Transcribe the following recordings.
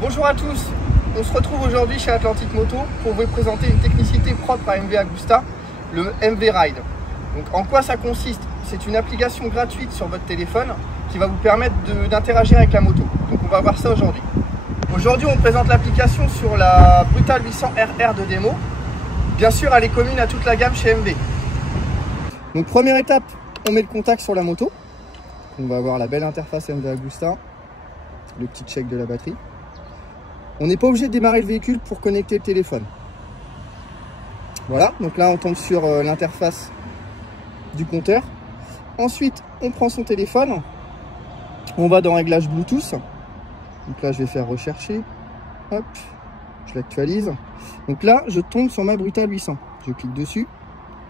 Bonjour à tous, on se retrouve aujourd'hui chez Atlantic Moto pour vous présenter une technicité propre à MV Agusta, le MV Ride. Donc en quoi ça consiste? C'est une application gratuite sur votre téléphone qui va vous permettre d'interagir avec la moto. Donc on va voir ça aujourd'hui. Aujourd'hui on présente l'application sur la Brutal 800 RR de démo. Bien sûr elle est commune à toute la gamme chez MV. Donc première étape, on met le contact sur la moto. On va avoir la belle interface MV Agusta, le petit check de la batterie. On n'est pas obligé de démarrer le véhicule pour connecter le téléphone. Voilà, donc là on tombe sur l'interface du compteur. Ensuite, on prend son téléphone. On va dans réglage Bluetooth. Donc là, je vais faire rechercher. Hop, je l'actualise. Donc là, je tombe sur ma Brutal 800. Je clique dessus.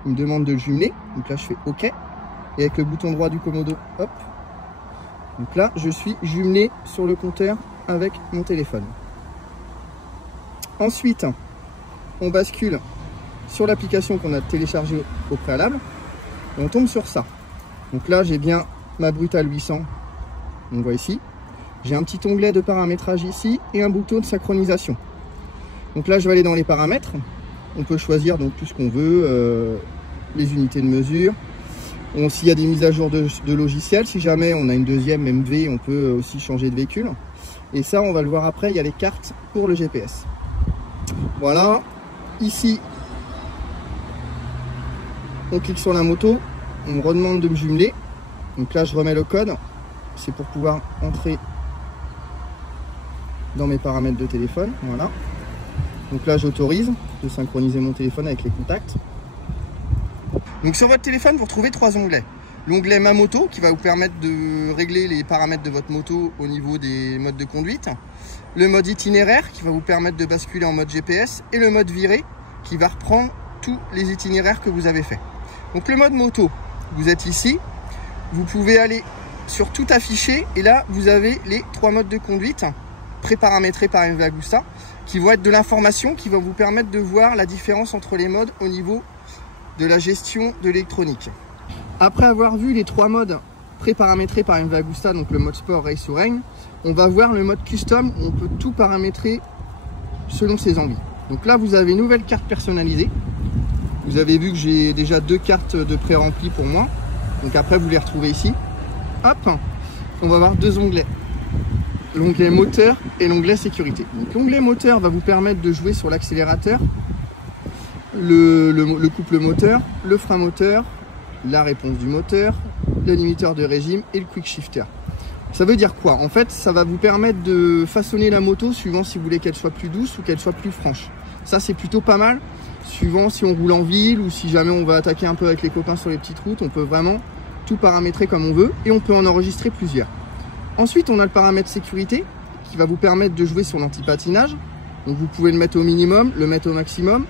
Il me demande de le jumeler. Donc là, je fais OK. Et avec le bouton droit du commodo, hop. Donc là, je suis jumelé sur le compteur avec mon téléphone. Ensuite, on bascule sur l'application qu'on a téléchargée au préalable. Et on tombe sur ça. Donc là, j'ai bien ma Brutal 800. On voit ici. J'ai un petit onglet de paramétrage ici et un bouton de synchronisation. Donc là, je vais aller dans les paramètres. On peut choisir donc tout ce qu'on veut, les unités de mesure. S'il y a des mises à jour de logiciel, si jamais on a une deuxième MV, on peut aussi changer de véhicule. Et ça, on va le voir après, il y a les cartes pour le GPS. Voilà, ici, on clique sur la moto, on me redemande de me jumeler. Donc là, je remets le code, c'est pour pouvoir entrer dans mes paramètres de téléphone. Voilà. Donc là, j'autorise de synchroniser mon téléphone avec les contacts. Donc sur votre téléphone, vous retrouvez trois onglets. L'onglet Ma Moto qui va vous permettre de régler les paramètres de votre moto au niveau des modes de conduite. Le mode itinéraire qui va vous permettre de basculer en mode GPS. Et le mode viré qui va reprendre tous les itinéraires que vous avez fait. Donc le mode moto, vous êtes ici. Vous pouvez aller sur tout afficher. Et là, vous avez les trois modes de conduite pré-paramétrés par MV Agusta qui vont être de l'information qui va vous permettre de voir la différence entre les modes au niveau de la gestion de l'électronique. Après avoir vu les trois modes pré-paramétrés par MV Agusta, donc le mode sport, race ou règne, on va voir le mode custom où on peut tout paramétrer selon ses envies. Donc là, vous avez une nouvelle carte personnalisée. Vous avez vu que j'ai déjà deux cartes de pré-remplies pour moi. Donc après, vous les retrouvez ici. Hop, on va avoir deux onglets. L'onglet moteur et l'onglet sécurité. Donc l'onglet moteur va vous permettre de jouer sur l'accélérateur, le couple moteur, le frein moteur, la réponse du moteur, le limiteur de régime et le quick shifter. Ça veut dire quoi? En fait, ça va vous permettre de façonner la moto suivant si vous voulez qu'elle soit plus douce ou qu'elle soit plus franche. Ça, c'est plutôt pas mal. Suivant si on roule en ville ou si jamais on va attaquer un peu avec les copains sur les petites routes, on peut vraiment tout paramétrer comme on veut et on peut en enregistrer plusieurs. Ensuite, on a le paramètre sécurité qui va vous permettre de jouer sur l'anti-patinage. Donc vous pouvez le mettre au minimum, le mettre au maximum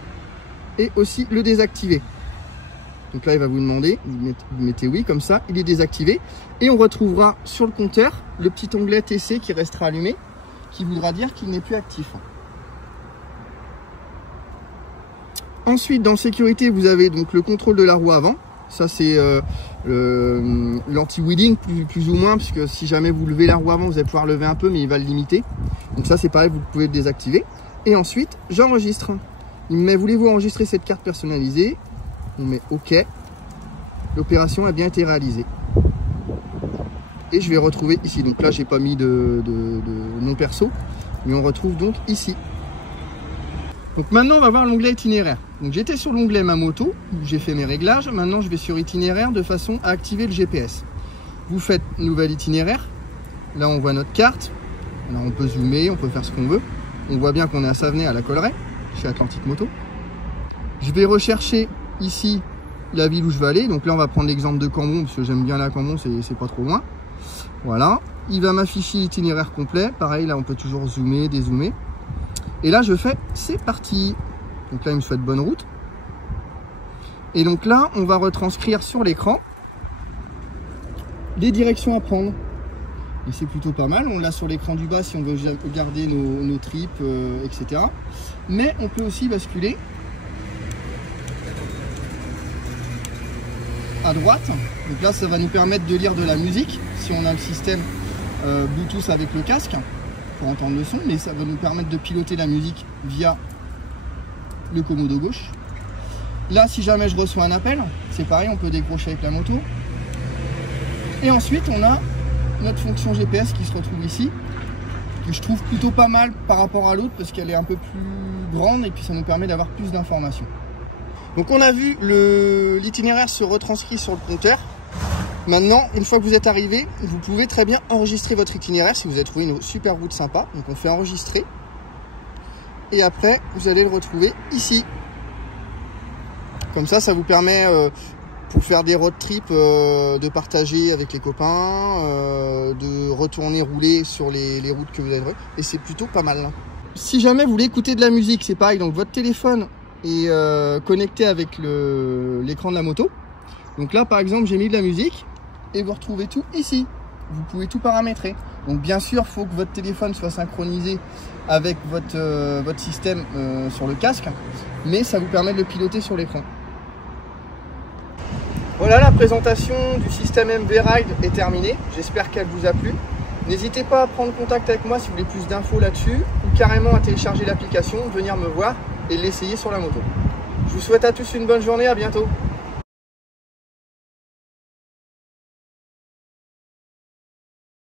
et aussi le désactiver. Donc là, il va vous demander, vous mettez oui, comme ça, il est désactivé. Et on retrouvera sur le compteur le petit onglet TC qui restera allumé, qui voudra dire qu'il n'est plus actif. Ensuite, dans sécurité, vous avez donc le contrôle de la roue avant. Ça, c'est l'anti-wheeling, plus ou moins, puisque si jamais vous levez la roue avant, vous allez pouvoir lever un peu, mais il va le limiter. Donc ça, c'est pareil, vous pouvez le désactiver. Et ensuite, j'enregistre. Il me met, voulez-vous enregistrer cette carte personnalisée? On met OK. L'opération a bien été réalisée. Et je vais retrouver ici. Donc là, j'ai pas mis de nom perso, mais on retrouve donc ici. Donc maintenant, on va voir l'onglet itinéraire. Donc j'étais sur l'onglet Ma Moto, où j'ai fait mes réglages. Maintenant, je vais sur itinéraire de façon à activer le GPS. Vous faites nouvel itinéraire. Là, on voit notre carte. Là, on peut zoomer, on peut faire ce qu'on veut. On voit bien qu'on est à Savenay, à la Colleraie, chez Atlantic Moto. Je vais rechercher ici la ville où je vais aller. Donc là, on va prendre l'exemple de Cambon, parce que j'aime bien la Cambon, c'est pas trop loin. Voilà. Il va m'afficher l'itinéraire complet. Pareil, là, on peut toujours zoomer, dézoomer. Et là, je fais, c'est parti. Donc là, il me souhaite bonne route. Et donc là, on va retranscrire sur l'écran les directions à prendre. Et c'est plutôt pas mal. On l'a sur l'écran du bas si on veut garder nos trips, etc. Mais on peut aussi basculer à droite. Donc là, ça va nous permettre de lire de la musique si on a le système Bluetooth avec le casque. pour entendre le son, mais ça va nous permettre de piloter la musique via le commodo gauche. Là, si jamais je reçois un appel, c'est pareil, on peut décrocher avec la moto. Et ensuite, on a notre fonction GPS qui se retrouve ici, que je trouve plutôt pas mal par rapport à l'autre parce qu'elle est un peu plus grande et puis ça nous permet d'avoir plus d'informations. Donc on a vu l'itinéraire se retranscrit sur le compteur. Maintenant, une fois que vous êtes arrivé, vous pouvez très bien enregistrer votre itinéraire si vous avez trouvé une super route sympa. Donc on fait enregistrer. Et après, vous allez le retrouver ici. Comme ça, ça vous permet, pour faire des road trips, de partager avec les copains, de retourner rouler sur les routes que vous avez. Et c'est plutôt pas mal. Hein. Si jamais vous voulez écouter de la musique, c'est pareil. Donc votre téléphone est connecté avec l'écran de la moto. Donc là, par exemple, j'ai mis de la musique et vous retrouvez tout ici. Vous pouvez tout paramétrer. Donc bien sûr, il faut que votre téléphone soit synchronisé avec votre système sur le casque, mais ça vous permet de le piloter sur l'écran. Voilà, la présentation du système MV Ride est terminée. J'espère qu'elle vous a plu. N'hésitez pas à prendre contact avec moi si vous voulez plus d'infos là-dessus, ou carrément à télécharger l'application, venir me voir et l'essayer sur la moto. Je vous souhaite à tous une bonne journée, à bientôt.